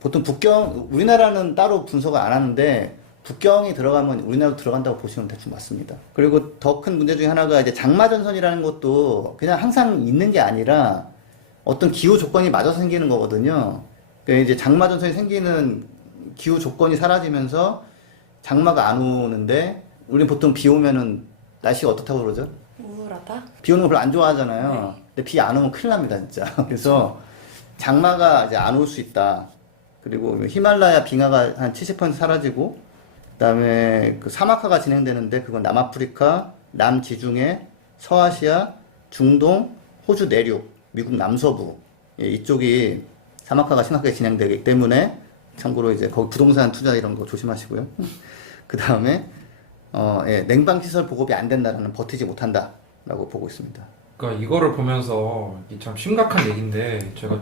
보통 북경, 우리나라는 따로 분석을 안 하는데 북경이 들어가면 우리나라도 들어간다고 보시면 대충 맞습니다. 그리고 더 큰 문제 중에 하나가 이제 장마전선이라는 것도 그냥 항상 있는 게 아니라 어떤 기후 조건이 맞아서 생기는 거거든요. 이제 장마전선이 생기는 기후 조건이 사라지면서 장마가 안 오는데, 우리는 보통 비 오면은 날씨가 어떻다고 그러죠? 우울하다? 비 오는 거 별로 안 좋아하잖아요. 네. 근데 비 안 오면 큰일 납니다, 진짜. 그래서 장마가 이제 안 올 수 있다. 그리고 히말라야 빙하가 한 70% 사라지고, 그 다음에 그 사막화가 진행되는데 그건 남아프리카, 남지중해, 서아시아, 중동, 호주 내륙, 미국 남서부, 예, 이쪽이 사막화가 심하게 진행되기 때문에, 참고로 이제 거기 부동산 투자 이런 거 조심하시고요. 그 다음에 냉방시설 보급이 안 된다라는, 버티지 못한다라고 보고 있습니다. 그러니까 이거를 보면서 이게 참 심각한 얘기인데 제가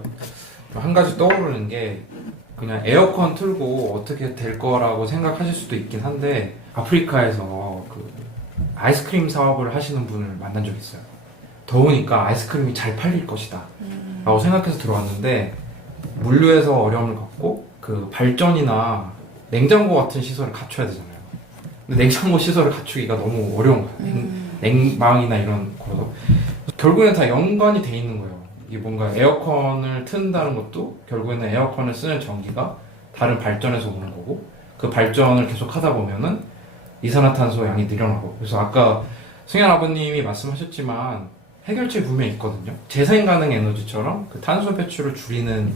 한 가지 떠오르는 게 그냥 에어컨 틀고 어떻게 될 거라고 생각하실 수도 있긴 한데 아프리카에서 그 아이스크림 사업을 하시는 분을 만난 적이 있어요. 더우니까 아이스크림이 잘 팔릴 것이다 라고 생각해서 들어왔는데 물류에서 어려움을 겪고 그 발전이나 냉장고 같은 시설을 갖춰야 되잖아요. 근데 냉장고 시설을 갖추기가 너무 어려운 거예요. 냉방이나 이런 거도 결국에는 다 연관이 돼 있는 거예요. 이게 뭔가 에어컨을 튼다는 것도 결국에는 에어컨을 쓰는 전기가 다른 발전에서 오는 거고 그 발전을 계속 하다 보면은 이산화탄소 양이 늘어나고 그래서 아까 승현 아버님이 말씀하셨지만 해결책 분명히 있거든요. 재생 가능 에너지처럼 그 탄소 배출을 줄이는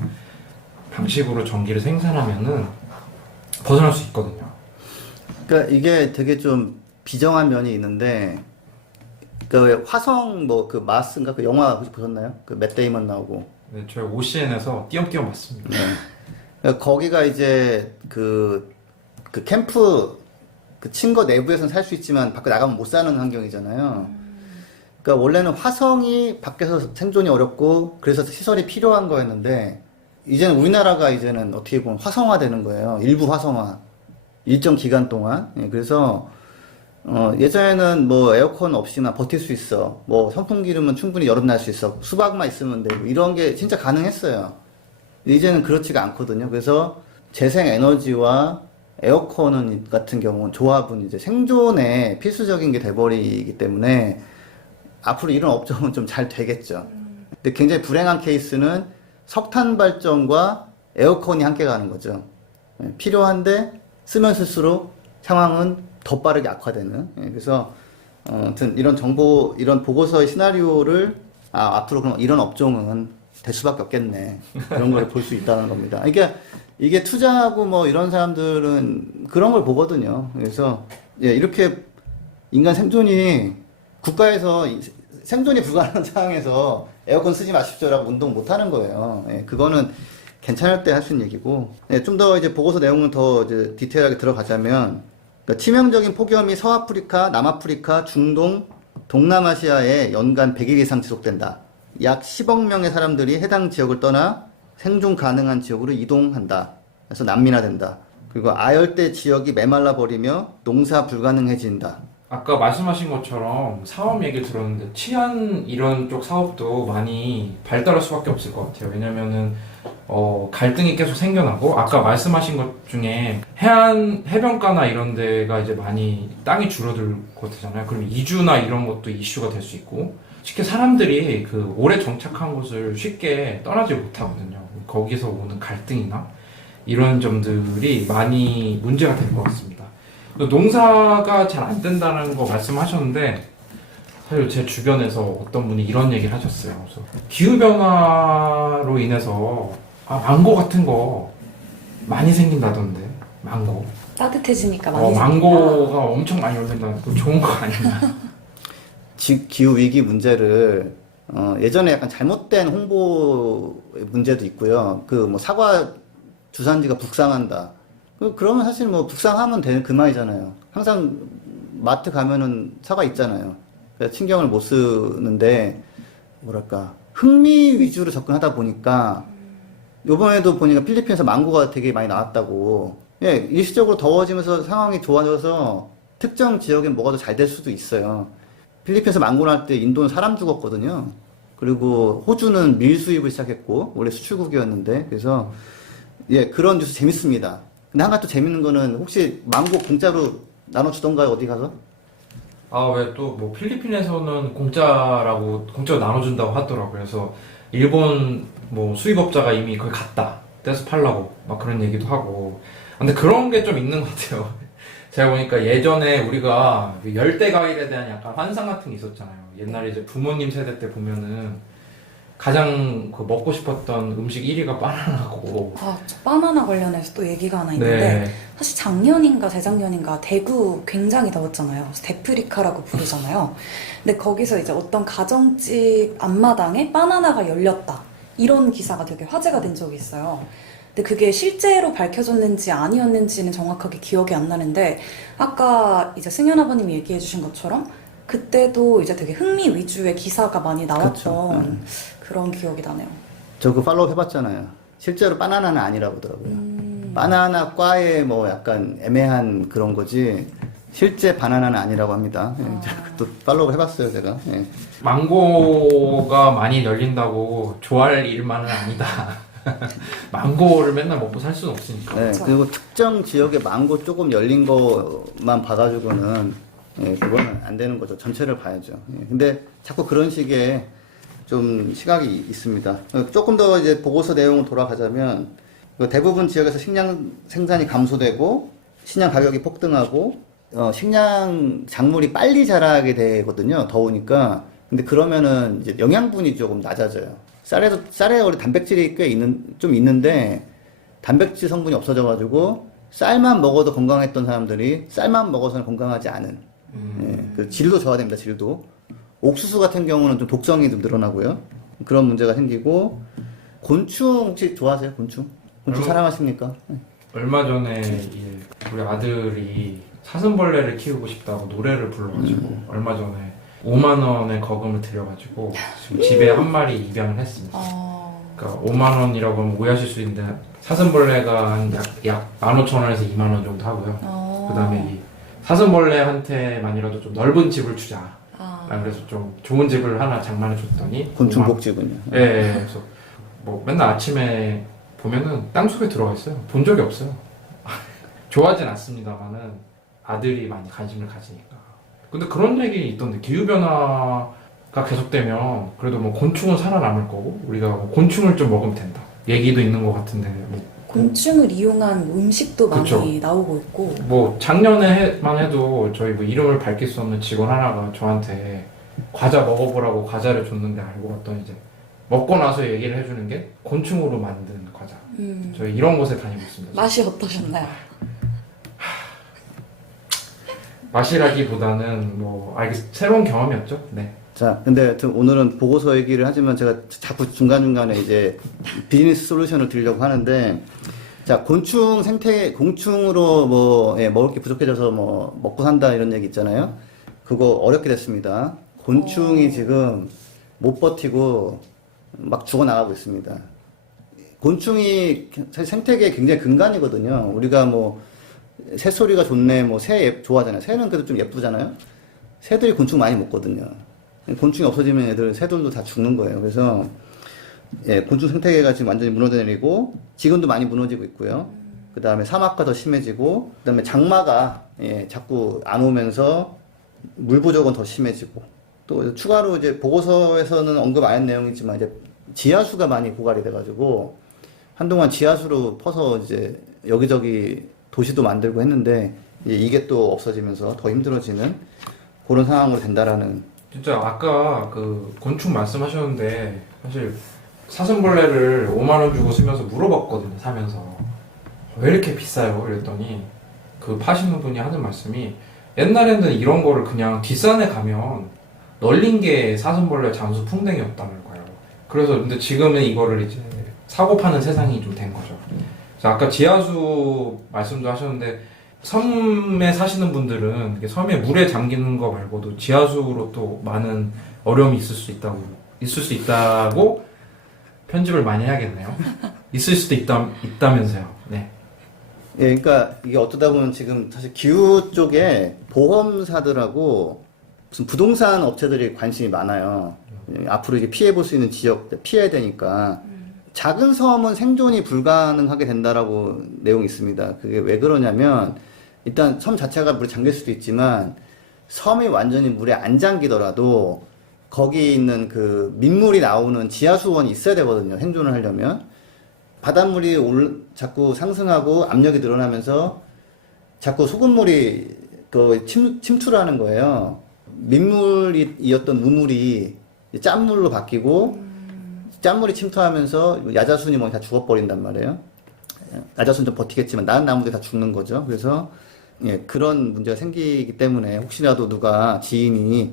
방식으로 전기를 생산하면은 벗어날 수 있거든요. 그러니까 이게 되게 좀 비정한 면이 있는데 그 왜 화성 뭐 그 마스인가 그 영화 혹시 보셨나요? 그 맷 데이먼 나오고. 네, 저희 OCN에서 띄엄띄엄 봤습니다. 그러니까 거기가 이제 그 캠프 그 친거 내부에서는 살 수 있지만 밖에 나가면 못 사는 환경이잖아요. 그러니까 원래는 화성이 밖에서 생존이 어렵고 그래서 시설이 필요한 거였는데 이제는 우리나라가 이제는 어떻게 보면 화성화 되는 거예요. 일부 화성화. 일정 기간 동안. 예, 그래서 예전에는 뭐 에어컨 없이나 버틸 수 있어. 뭐 선풍기로면 충분히 여름 날 수 있어. 수박만 있으면 되고 이런 게 진짜 가능했어요. 이제는 그렇지가 않거든요. 그래서 재생 에너지와 에어컨은 같은 경우는 조합은 이제 생존에 필수적인 게 돼버리기 때문에 앞으로 이런 업종은 좀 잘 되겠죠. 근데 굉장히 불행한 케이스는 석탄 발전과 에어컨이 함께 가는 거죠. 예, 필요한데 쓰면 쓸수록 상황은 더 빠르게 악화되는. 예, 그래서 아무튼 이런 정보, 이런 보고서의 시나리오를 앞으로 그럼 이런 업종은 될 수밖에 없겠네. 그런 걸 볼 수 있다는 겁니다. 이게 투자하고 뭐 이런 사람들은 그런 걸 보거든요. 그래서 예, 이렇게 인간 생존이 국가에서 생존이 불가능한 상황에서 에어컨 쓰지 마십시오라고 운동 못 하는 거예요. 예, 그거는 괜찮을 때 할 수 있는 얘기고. 예, 좀 더 이제 보고서 내용을 더 이제 디테일하게 들어가자면, 그러니까 치명적인 폭염이 서아프리카, 남아프리카, 중동, 동남아시아에 연간 100일 이상 지속된다. 약 10억 명의 사람들이 해당 지역을 떠나 생존 가능한 지역으로 이동한다. 그래서 난민화된다. 그리고 아열대 지역이 메말라 버리며 농사 불가능해진다. 아까 말씀하신 것처럼 사업 얘기를 들었는데 치안 이런 쪽 사업도 많이 발달할 수밖에 없을 것 같아요. 왜냐면은 갈등이 계속 생겨나고 아까 말씀하신 것 중에 해변가나 이런 데가 이제 많이 땅이 줄어들고 되잖아요. 그럼 이주나 이런 것도 이슈가 될 수 있고 쉽게 사람들이 그 오래 정착한 곳을 쉽게 떠나지 못하거든요. 거기서 오는 갈등이나 이런 점들이 많이 문제가 될 것 같습니다. 농사가 잘 안 된다는 거 말씀하셨는데 사실 제 주변에서 어떤 분이 이런 얘기를 하셨어요. 그래서 기후변화로 인해서 망고 같은 거 많이 생긴다던데 망고 따뜻해지니까 많이 망고가 엄청 많이 열린다는 거 좋은 거 아니냐. 기후위기 문제를 예전에 약간 잘못된 홍보 문제도 있고요. 그 뭐 사과 주산지가 북상한다. 그러면 사실 뭐 북상하면 되는 그 말이잖아요. 항상 마트 가면은 사과 있잖아요. 그래서 신경을 못 쓰는데 뭐랄까 흥미 위주로 접근하다 보니까 요번에도 보니까 필리핀에서 망고가 되게 많이 나왔다고. 예, 일시적으로 더워지면서 상황이 좋아져서 특정 지역에 뭐가 더 잘 될 수도 있어요. 필리핀에서 망고 날 때 인도는 사람 죽었거든요. 그리고 호주는 밀 수입을 시작했고 원래 수출국이었는데 그래서 예, 그런 뉴스 재밌습니다. 근데 한 가지 또 재밌는 거는 혹시 망고 공짜로 나눠주던가요, 어디 가서? 왜 또 뭐 필리핀에서는 공짜로 나눠준다고 하더라고요. 그래서 일본 뭐 수입업자가 이미 거기 갔다. 떼서 팔라고 막 그런 얘기도 하고. 근데 그런 게 좀 있는 것 같아요. 제가 보니까 예전에 우리가 열대 과일에 대한 약간 환상 같은 게 있었잖아요. 옛날에 이제 부모님 세대 때 보면은 가장 그 먹고 싶었던 음식 1위가 바나나고. 저 바나나 관련해서 또 얘기가 하나 있는데 네. 사실 작년인가 재작년인가 대구 굉장히 더웠잖아요. 그래서 데프리카라고 부르잖아요. 근데 거기서 이제 어떤 가정집 앞마당에 바나나가 열렸다. 이런 기사가 되게 화제가 된 적이 있어요. 근데 그게 실제로 밝혀졌는지 아니었는지는 정확하게 기억이 안 나는데 아까 이제 승현 아버님이 얘기해 주신 것처럼 그때도 이제 되게 흥미 위주의 기사가 많이 나왔던 그쵸. 그런 기억이 나네요. 저 그 팔로우 해봤잖아요. 실제로 바나나는 아니라고 하더라고요. 바나나 과의 뭐 약간 애매한 그런 거지 실제 바나나는 아니라고 합니다. 예, 또 팔로우 해봤어요 제가. 예. 망고가 많이 열린다고 좋아할 일만은 아니다. 망고를 맨날 먹고 살 수는 없으니까. 네, 그쵸. 그리고 특정 지역에 망고 조금 열린 거만 봐가지고는 예, 그거는 안 되는 거죠. 전체를 봐야죠. 예, 근데 자꾸 그런 식의 좀 시각이 있습니다. 조금 더 이제 보고서 내용을 돌아가자면 대부분 지역에서 식량 생산이 감소되고 식량 가격이 폭등하고 식량 작물이 빨리 자라게 되거든요. 더우니까. 근데 그러면은 이제 영양분이 조금 낮아져요. 쌀에 원래 단백질이 좀 있는데 단백질 성분이 없어져가지고 쌀만 먹어도 건강했던 사람들이 쌀만 먹어서는 건강하지 않은 예, 그 질도 저하됩니다. 질도 옥수수 같은 경우는 좀 독성이 좀 늘어나고요. 그런 문제가 생기고 곤충 혹시 좋아하세요? 곤충 사랑하십니까? 얼마 전에 이제 우리 아들이 사슴벌레를 키우고 싶다고 노래를 불러가지고 얼마 전에 5만 원의 거금을 들여가지고 지금 집에 한 마리 입양을 했습니다. 그러니까 5만 원이라고 하면 오해하실 수 있는데 사슴벌레가 한 약 15,000원에서 2만 원 정도 하고요. 그다음에 이 사슴벌레한테만이라도 좀 넓은 집을 주자. 그래서 좀 좋은 집을 하나 장만해 줬더니 곤충 복지군요. 예, 예, 그래서 뭐 맨날 아침에 보면은 땅속에 들어가 있어요. 본 적이 없어요. 좋아하진 않습니다만은 아들이 많이 관심을 가지니까. 근데 그런 얘기 있던데 기후변화가 계속되면 그래도 뭐 곤충은 살아남을 거고 우리가 뭐 곤충을 좀 먹으면 된다. 얘기도 있는 것 같은데 뭐 곤충을 이용한 음식도 많이 그쵸. 나오고 있고 뭐 작년에만 해도 저희 뭐 이름을 밝힐 수 없는 직원 하나가 저한테 과자 먹어보라고 과자를 줬는데 알고 봤더니 이제 먹고 나서 얘기를 해주는 게 곤충으로 만든 과자. 저희 이런 곳에 다니고 있습니다. 맛이 어떠셨나요? 맛이라기보다는 뭐 새로운 경험이었죠. 네. 자, 근데 하여튼 오늘은 보고서 얘기를 하지만 제가 자꾸 중간중간에 이제 비즈니스 솔루션을 드리려고 하는데, 자, 곤충으로 뭐, 예, 먹을 게 부족해져서 뭐, 먹고 산다 이런 얘기 있잖아요. 그거 어렵게 됐습니다. 곤충이 지금 못 버티고 막 죽어나가고 있습니다. 곤충이 사실 생태계의 굉장히 근간이거든요. 우리가 뭐, 새소리가 좋네, 뭐, 좋아하잖아요. 새는 그래도 좀 예쁘잖아요. 새들이 곤충 많이 먹거든요. 곤충이 없어지면 새들도 다 죽는 거예요. 그래서, 예, 곤충 생태계가 지금 완전히 무너져 내리고, 지금도 많이 무너지고 있고요. 그 다음에 사막화 더 심해지고, 그 다음에 장마가, 예, 자꾸 안 오면서 물 부족은 더 심해지고, 또 추가로 이제 보고서에서는 언급 안 한 내용이지만, 이제 지하수가 많이 고갈이 돼가지고, 한동안 지하수로 퍼서 이제 여기저기 도시도 만들고 했는데, 이게 또 없어지면서 더 힘들어지는 그런 상황으로 된다라는. 진짜 아까 그 곤충 말씀하셨는데 사실 사슴벌레를 5만 원 주고 쓰면서 물어봤거든요. 사면서 왜 이렇게 비싸요? 이랬더니 그 파시는 분이 하는 말씀이 옛날에는 이런 거를 그냥 뒷산에 가면 널린 게 사슴벌레 잠수 풍뎅이었다는 거예요. 그래서 근데 지금은 이거를 이제 사고 파는 세상이 좀 된 거죠. 그래서 아까 지하수 말씀도 하셨는데 섬에 사시는 분들은 이게 섬에 물에 잠기는 거 말고도 지하수로 또 많은 어려움이 있을 수 있다고 편집을 많이 해야겠네요. 있을 수도 있다면서요. 네. 예, 그러니까 이게 어쩌다 보면 지금 사실 기후 쪽에 보험사들하고 무슨 부동산 업체들이 관심이 많아요. 앞으로 이제 피해볼 수 있는 지역 피해야 되니까. 작은 섬은 생존이 불가능하게 된다라고 내용이 있습니다. 그게 왜 그러냐면 일단 섬 자체가 물에 잠길 수도 있지만 섬이 완전히 물에 안 잠기더라도 거기 있는 그 민물이 나오는 지하수원이 있어야 되거든요. 생존을 하려면. 바닷물이 자꾸 상승하고 압력이 늘어나면서 자꾸 소금물이 침투를 하는 거예요. 민물이었던 우물이 짠물로 바뀌고 짠물이 침투하면서 야자순이 뭐 다 죽어버린단 말이에요. 야자순 좀 버티겠지만 다른 나무들이 다 죽는 거죠. 그래서 예, 그런 문제가 생기기 때문에 혹시라도 누가 지인이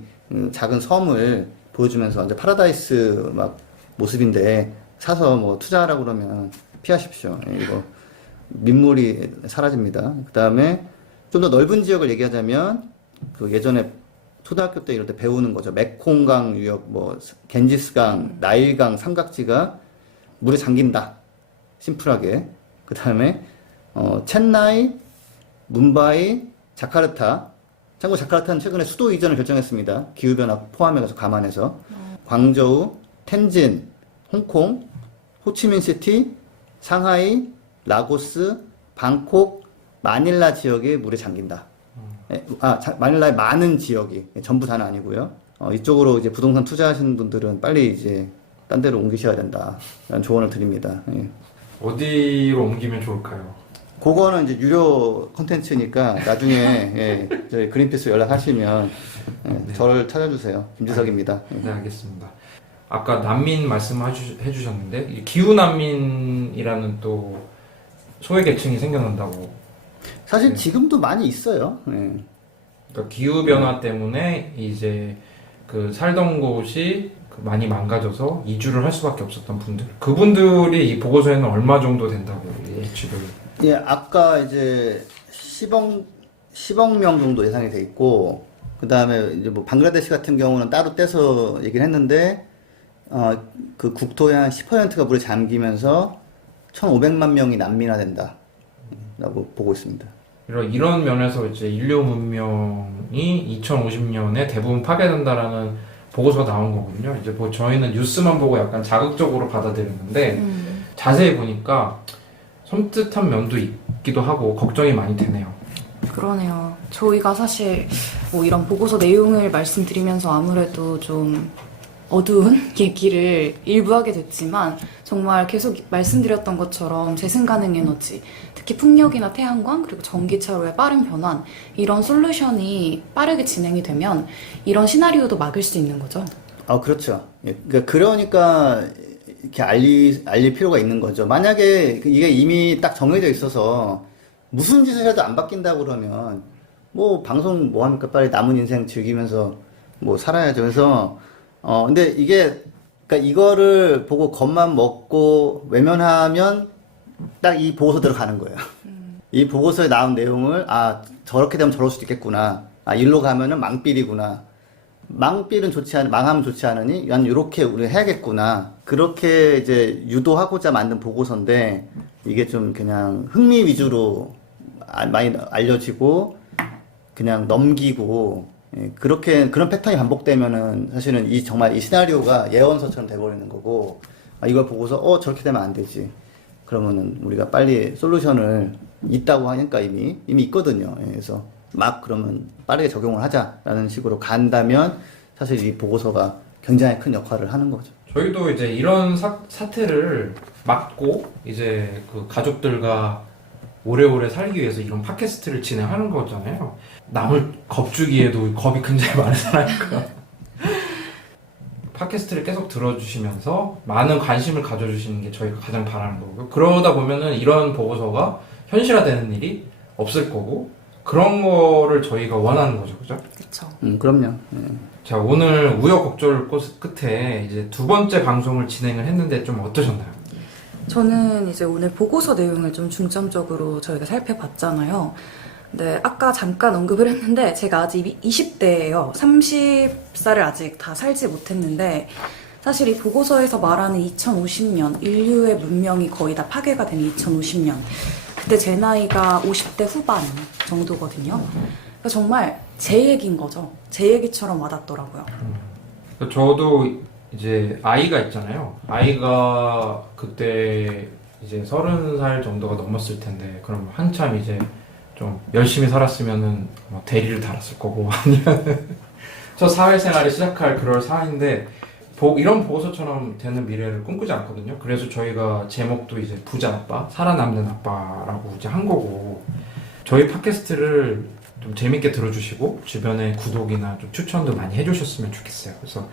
작은 섬을 보여주면서 완전 파라다이스 막 모습인데 사서 뭐 투자하라고 그러면 피하십시오. 예, 이거 민물이 사라집니다. 그 다음에 좀 더 넓은 지역을 얘기하자면 그 예전에 초등학교 때 이럴 때 배우는 거죠. 메콩강 유역, 뭐 겐지스강, 나일강 삼각지가 물에 잠긴다. 심플하게. 그 다음에 첸나이, 뭄바이, 자카르타. 참고 자카르타는 최근에 수도 이전을 결정했습니다. 기후변화 포함해서 감안해서. 광저우, 텐진, 홍콩, 호치민시티, 상하이, 라고스, 방콕, 마닐라 지역이 물에 잠긴다. 마닐라의 많은 지역이 전부 다는 아니고요. 이쪽으로 이제 부동산 투자하시는 분들은 빨리 이제 딴 데로 옮기셔야 된다라는 조언을 드립니다. 예. 어디로 옮기면 좋을까요? 그거는 이제 유료 콘텐츠니까 나중에 예, 저희 그린피스 연락하시면 예, 저를 찾아주세요. 김주석입니다. 예. 네, 알겠습니다. 아까 난민 말씀해주셨는데 이 기후난민이라는 또 소외계층이 생겨난다고. 사실 네. 지금도 많이 있어요. 예. 그러니까 기후변화 때문에 이제 그 살던 곳이 많이 망가져서 이주를 할 수밖에 없었던 분들, 그분들이 이 보고서에는 얼마 정도 된다고 예측을. 예, 아까 이제 10억 명 정도 예상이 돼 있고, 그 다음에 이제 뭐 방글라데시 같은 경우는 따로 떼서 얘기를 했는데, 그 국토의 한 10%가 물에 잠기면서 1,500만 명이 난민화된다. 라고 보고 있습니다. 이런 면에서 이제 인류 문명이 2050년에 대부분 파괴된다라는 보고서가 나온 거거든요. 이제 뭐 저희는 뉴스만 보고 약간 자극적으로 받아들였는데 자세히 보니까 섬뜩한 면도 있기도 하고 걱정이 많이 되네요. 그러네요. 저희가 사실 뭐 이런 보고서 내용을 말씀드리면서 아무래도 좀 어두운 얘기를 일부 하게 됐지만 정말 계속 말씀드렸던 것처럼 재생 가능 에너지, 특히 풍력이나 태양광 그리고 전기차로의 빠른 변환, 이런 솔루션이 빠르게 진행이 되면 이런 시나리오도 막을 수 있는 거죠. 그렇죠. 예, 그러니까 이렇게 알릴 필요가 있는 거죠. 만약에 이게 이미 딱 정해져 있어서 무슨 짓을 해도 안 바뀐다고 그러면 뭐 방송 뭐 합니까? 빨리 남은 인생 즐기면서 뭐 살아야죠. 그래서 근데 이게 그러니까 이거를 보고 겁만 먹고 외면하면 딱 이 보고서대로 가는 거예요. 이 보고서에 나온 내용을 저렇게 되면 저럴 수도 있겠구나. 일로 가면은 망삘이구나. 망삘은 망하면 좋지 않으니 난 이렇게 우리 해야겠구나. 그렇게 이제 유도하고자 만든 보고서인데 이게 좀 그냥 흥미 위주로 많이 알려지고 그냥 넘기고 그런 패턴이 반복되면은 사실은 정말 이 시나리오가 예언서처럼 돼버리는 거고 이걸 보고서 저렇게 되면 안 되지. 그러면은 우리가 빨리 솔루션을 있다고 하니까 이미 있거든요. 그래서 막 그러면 빠르게 적용을 하자라는 식으로 간다면 사실 이 보고서가 굉장히 큰 역할을 하는 거죠. 저희도 이제 이런 사태를 막고 이제 그 가족들과 오래오래 살기 위해서 이런 팟캐스트를 진행하는 거잖아요. 남을 겁주기에도 겁이 굉장히 많은 사람이니까 팟캐스트를 계속 들어주시면서 많은 관심을 가져주시는 게 저희가 가장 바라는 거고요. 그러다 보면은 이런 보고서가 현실화되는 일이 없을 거고 그런 거를 저희가 원하는 거죠, 그죠? 그렇죠. 그럼요. 자, 오늘 우여곡절 끝에 이제 두 번째 방송을 진행을 했는데 좀 어떠셨나요? 저는 이제 오늘 보고서 내용을 좀 중점적으로 저희가 살펴봤잖아요. 근데 아까 잠깐 언급을 했는데 제가 아직 20대예요. 30살을 아직 다 살지 못했는데 사실 이 보고서에서 말하는 2050년, 인류의 문명이 거의 다 파괴가 되는 2050년, 그때 제 나이가 50대 후반 정도거든요. 그러니까 정말 제 얘기인 거죠. 제 얘기처럼 와닿더라고요. 저도 이제 아이가 있잖아요. 아이가 그때 이제 30살 정도가 넘었을 텐데 그럼 한참 이제 좀 열심히 살았으면은 뭐 대리를 달았을 거고 아니면 저 사회생활을 시작할 그럴 사이인데 이런 보고서처럼 되는 미래를 꿈꾸지 않거든요. 그래서 저희가 제목도 이제 부자 아빠, 살아남는 아빠라고 이제 한 거고 저희 팟캐스트를 좀 재밌게 들어주시고 주변에 구독이나 좀 추천도 많이 해주셨으면 좋겠어요. 그래서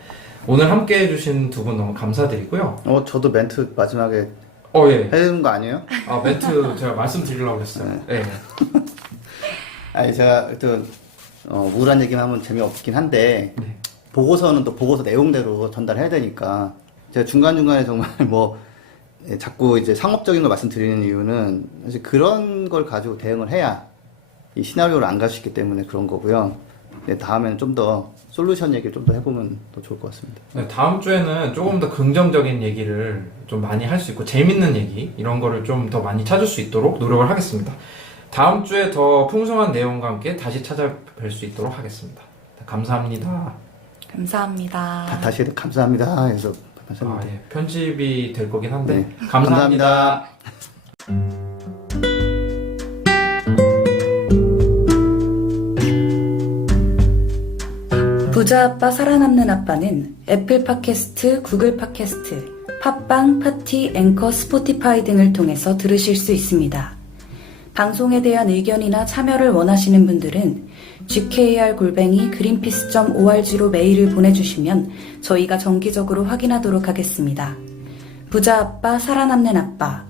오늘 함께 해주신 두 분 너무 감사드리고요. 저도 멘트 마지막에 예. 해야 되는 거 아니에요? 멘트 제가 말씀드리려고 했어요. 네. 제가 하여튼 우울한 얘기만 하면 재미없긴 한데 네. 보고서는 또 보고서 내용대로 전달해야 되니까 제가 중간중간에 정말 자꾸 이제 상업적인 걸 말씀드리는 이유는 사실 그런 걸 가지고 대응을 해야 이 시나리오를 안 갈 수 있기 때문에 그런 거고요. 네, 다음에는 좀 더 솔루션 얘기를 좀 더 해보면 더 좋을 것 같습니다. 네, 다음 주에는 조금 더 긍정적인 얘기를 좀 많이 할 수 있고 재밌는 얘기 이런 거를 좀 더 많이 찾을 수 있도록 노력을 하겠습니다. 다음 주에 더 풍성한 내용과 함께 다시 찾아뵐 수 있도록 하겠습니다. 감사합니다. 감사합니다. 다시 감사합니다 해서 하셨는데. 예, 편집이 될 거긴 한데 네. 감사합니다. 부자 아빠 살아남는 아빠는 애플 팟캐스트, 구글 팟캐스트, 팟빵, 파티, 앵커, 스포티파이 등을 통해서 들으실 수 있습니다. 방송에 대한 의견이나 참여를 원하시는 분들은 gkr@greenpeace.org로 메일을 보내주시면 저희가 정기적으로 확인하도록 하겠습니다. 부자 아빠 살아남는 아빠